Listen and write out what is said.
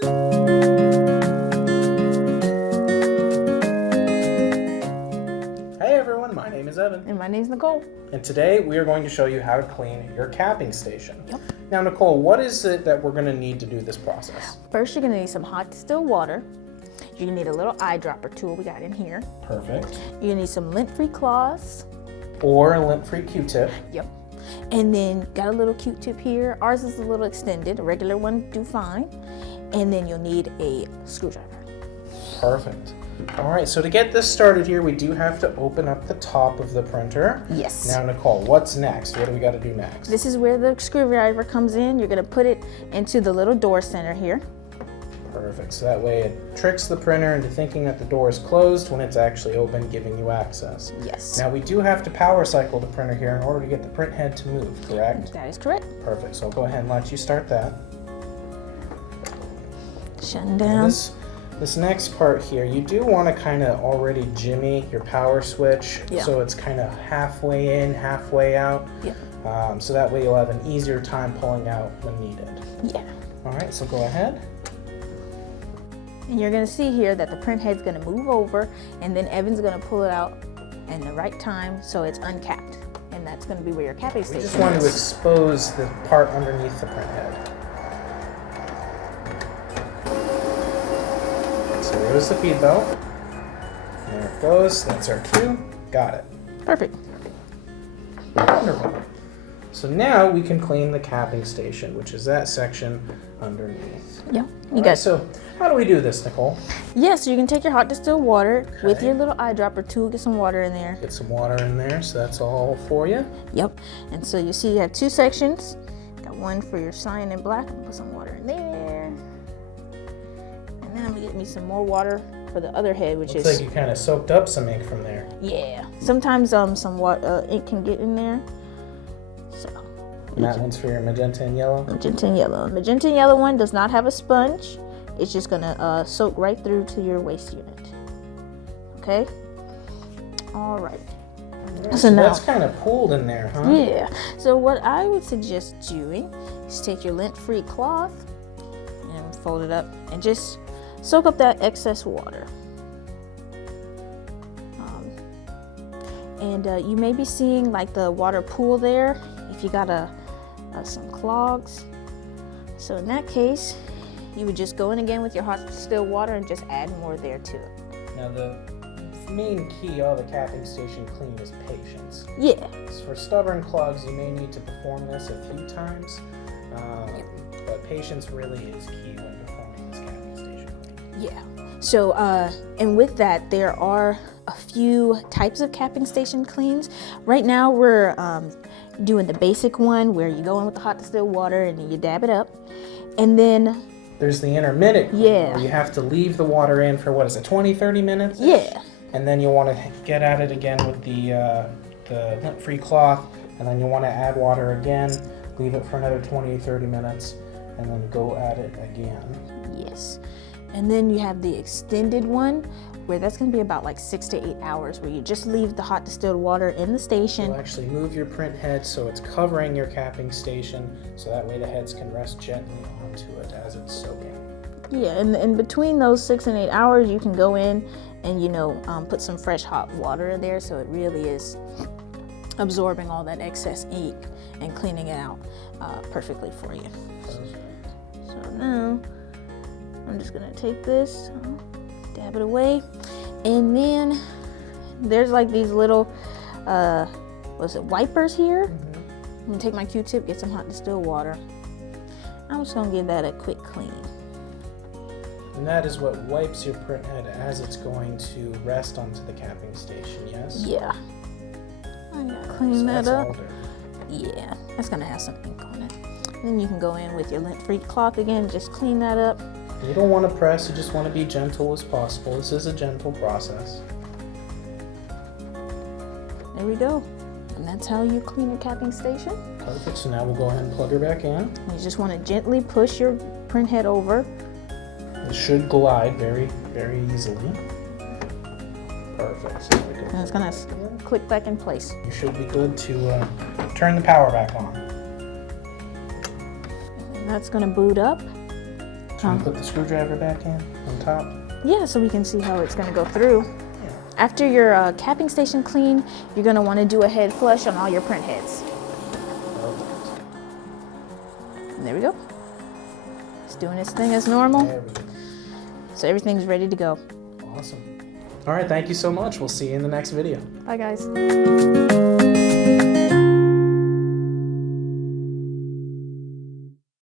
Hey everyone, my name is Evan. And my name is Nicole. And today we are going to show you how to clean your capping station. Yep. Now Nicole, what is it that we're going to need to do this process? First, you're going to need some hot distilled water. You're going to need a little eyedropper tool we got in here. Perfect. You're going to need some lint-free cloths. Or a lint-free Q-tip. Yep. And then got a little Q-tip here. Ours is a little extended. A regular one do fine. And then you'll need a screwdriver. Perfect. All right, so to get this started here, we do have to open up the top of the printer. Yes. Now, Nicole, what's next? What do we got to do next? This is where the screwdriver comes in. You're going to put it into the little door center here. Perfect. So that way it tricks the printer into thinking that the door is closed when it's actually open, giving you access. Yes. Now, we do have to power cycle the printer here in order to get the print head to move, correct? That is correct. Perfect. So I'll go ahead and let you start that. Shutting down. This next part here, you do want to kind of already jimmy your power switch, so it's kind of halfway in, halfway out. Yep. So that way you'll have an easier time pulling out when needed. Yeah. All right, so go ahead. And you're going to see here that the print head's going to move over, and then Evan's going to pull it out in the right time so it's uncapped. And that's going to be where your capping station is. We just want to expose the part underneath the print head. So there's the feed belt. There it goes. That's our cue. Got it. Perfect. Wonderful. So now we can clean the capping station, which is that section underneath. Yeah, you got. So how do we do this, Nicole? Yeah, so you can take your hot distilled water with your little eyedropper tool, get some water in there. Get some water in there, so that's all for you. Yep. And so you see you have two sections. Got one for your cyan and black. I'm gonna put some water in there. And then I'm gonna get me some more water for the other head, which Looks like you kind of soaked up some ink from there. Yeah. Sometimes some water, ink can get in there. So. And that one's for your magenta and yellow? Magenta and yellow. Magenta and yellow one does not have a sponge. It's just gonna soak right through to your waste unit. Okay? All right. So now, that's kind of pooled in there, huh? Yeah. So what I would suggest doing is take your lint-free cloth and fold it up and just soak up that excess water. You may be seeing like the water pool there if you got some clogs. So in that case, you would just go in again with your hot distilled water and just add more there to it. Now the main key of the capping station clean is patience. Yeah. So for stubborn clogs, you may need to perform this a few times, but patience really is key when performing this capping station clean. Yeah. So, and with that, there are a few types of capping station cleans. Right now, we're doing the basic one where you go in with the hot distilled water and you dab it up, and then there's the intermittent clean where you have to leave the water in for, what is it, 20-30 minutes? Yeah. And then you'll want to get at it again with the lint-free cloth, and then you'll want to add water again, leave it for another 20-30 minutes, and then go at it again. Yes. And then you have the extended one, where that's going to be about like 6 to 8 hours, where you just leave the hot distilled water in the station. You'll actually move your print head so it's covering your capping station, so that way the heads can rest gently onto it as it's soaking. Yeah, and between those 6 and 8 hours, you can go in and put some fresh hot water in there, so it really is absorbing all that excess ink and cleaning it out perfectly for you. So now I'm just gonna take this, dab it away, and then there's like these little wipers here. I'm gonna take my Q-tip, get some hot distilled water. I'm just gonna give that a quick clean. And that is what wipes your print head as it's going to rest onto the capping station, yes? Yeah. I gotta clean that up. All dirty. Yeah, that's gonna have some ink on it. Then you can go in with your lint-free cloth again, just clean that up. You don't want to press, you just want to be gentle as possible. This is a gentle process. There we go. And that's how you clean your capping station. Perfect, so now we'll go ahead and plug her back in. You just want to gently push your print head over. It should glide very, very easily. Perfect. So we And it's gonna click back in place. You should be good to turn the power back on. And that's gonna boot up. Should we put the screwdriver back in on top? Yeah, so we can see how it's gonna go through. After your capping station clean, you're gonna wanna do a head flush on all your print heads. And there we go. It's doing its thing as normal. There we go. So everything's ready to go. Awesome. All right, thank you so much. We'll see you in the next video. Bye guys.